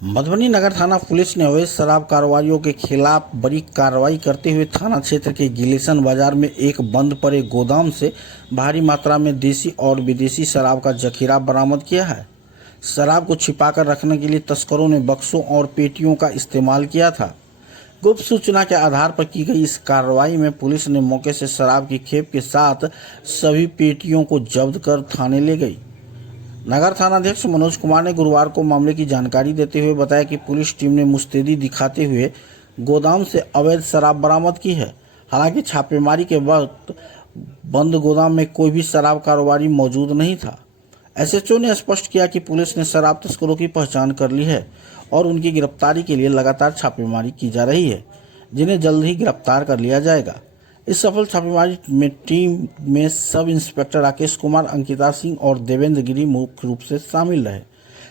मधुबनी नगर थाना पुलिस ने अवैध शराब कारोबारियों के खिलाफ बड़ी कार्रवाई करते हुए थाना क्षेत्र के गिलेसन बाजार में एक बंद पड़े गोदाम से भारी मात्रा में देसी और विदेशी शराब का जखीरा बरामद किया है। शराब को छिपाकर रखने के लिए तस्करों ने बक्सों और पेटियों का इस्तेमाल किया था। गुप्त सूचना के आधार पर की गई इस कार्रवाई में पुलिस ने मौके से शराब की खेप के साथ सभी पेटियों को जब्त कर थाने ले गई। नगर थानाध्यक्ष मनोज कुमार ने गुरुवार को मामले की जानकारी देते हुए बताया कि पुलिस टीम ने मुस्तैदी दिखाते हुए गोदाम से अवैध शराब बरामद की है। हालांकि छापेमारी के वक्त बंद गोदाम में कोई भी शराब कारोबारी मौजूद नहीं था। एसएचओ ने स्पष्ट किया कि पुलिस ने शराब तस्करों की पहचान कर ली है और उनकी गिरफ्तारी के लिए लगातार छापेमारी की जा रही है, जिन्हें जल्द ही गिरफ्तार कर लिया जाएगा। इस सफल छापेमारी में टीम में सब इंस्पेक्टर राकेश कुमार, अंकिता सिंह और देवेंद्र गिरी मुख्य रूप से शामिल रहे।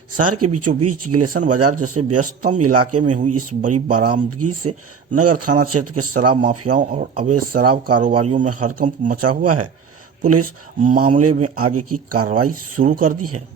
शहर के बीचों बीच गिलेसन बाजार जैसे व्यस्ततम इलाके में हुई इस बड़ी बरामदगी से नगर थाना क्षेत्र के शराब माफियाओं और अवैध शराब कारोबारियों में हड़कंप मचा हुआ है। पुलिस मामले में आगे की कार्रवाई शुरू कर दी है।